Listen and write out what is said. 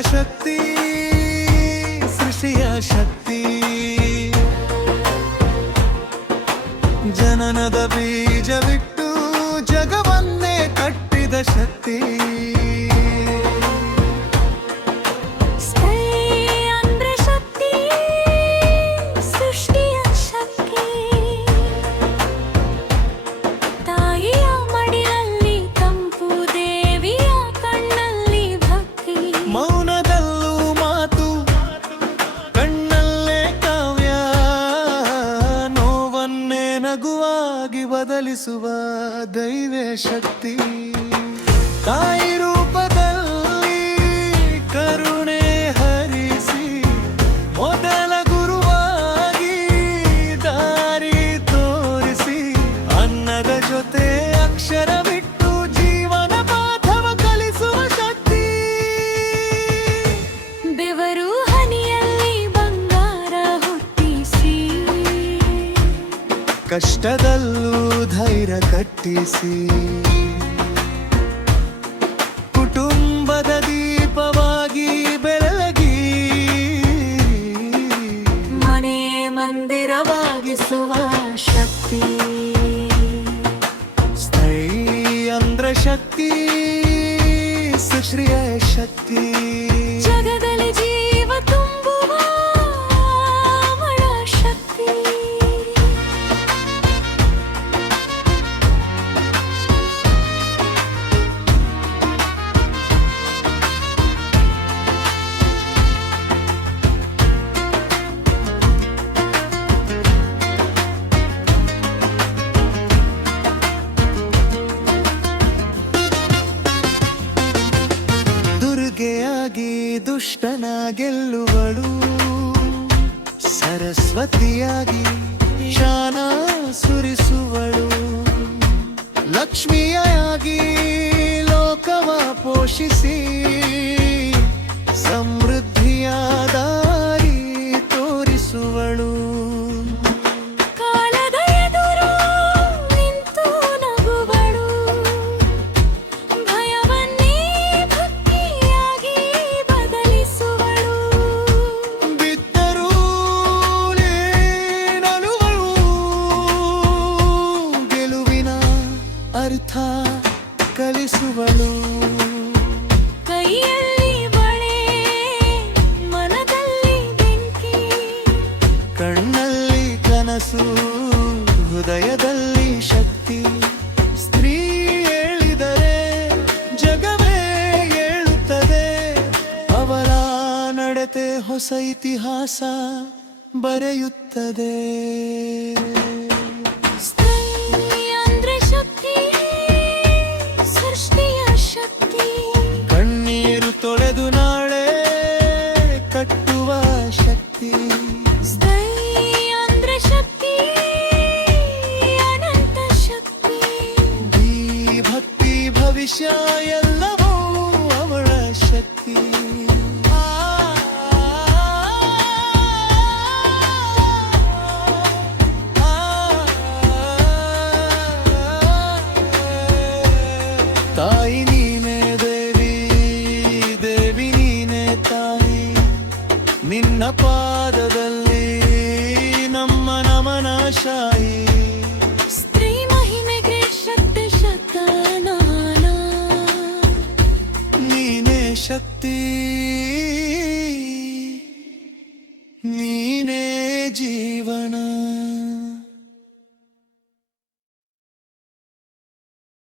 ಶಕ್ತಿ ಸೃಷ್ಟಿಯ ಶಕ್ತಿ. ಜನನದ ಬೀಜವಿಟ್ಟು ಜಗವನ್ನೇ ಕಟ್ಟಿದ ಶಕ್ತಿ. ಬದಲಿಸುವ ದೈವ ಶಕ್ತಿ. ತಾಯಿ ಕಷ್ಟದಲ್ಲೂ ಧೈರ್ಯ ಕಟ್ಟಿಸಿ. ಕುಟುಂಬದ ದೀಪವಾಗಿ ಬೆಳಗಿ. ಮನೆ ಮಂದಿರವಾಗಿಸುವ ಶಕ್ತಿ. ಸ್ತ್ರೀ ಅಂದ್ರ ಶಕ್ತಿ ಸುಶ್ರಿಯ ಶಕ್ತಿ. ದುಷ್ಟನ ಗೆಲ್ಲುವಳು ಸರಸ್ವತಿಯಾಗಿ ಶಾನ ಸುರಿಸುವಳು. ಲಕ್ಷ್ಮಿಯಾಗಿ ಲೋಕವ ಪೋಷಿಸಿ ಹೃದಯದಲ್ಲಿ ಶಕ್ತಿ. ಸ್ತ್ರೀ ಹೇಳಿದರೆ ಜಗವೇ ಹೇಳುತ್ತದೆ ಅವರ ನಡತೆ ಹೊಸ ಇತಿಹಾಸ ಬರೆಯುತ್ತದೆ. ಸ್ತ್ರೀ ಅಂದ್ರೆ ಶಕ್ತಿ ಸೃಷ್ಟಿಯ ಶಕ್ತಿ. ಕಣ್ಣೀರು ತೊಳೆದು ನಾಳೆ ಕಟ್ಟುವ ಶಕ್ತಿ. ಭವಿಷ್ಯ ಎಲ್ಲವೂ ಅವಳ ಶಕ್ತಿ. ತಾಯಿ ನೀನೇ ದೇವಿ ದೇವಿ ನೀನೇ ತಾಯಿ. ನಿನ್ನ ಪಾದದಲ್ಲಿ ನಮ್ಮ ನಮನ ಶಾಯಿ. ನೀನೇ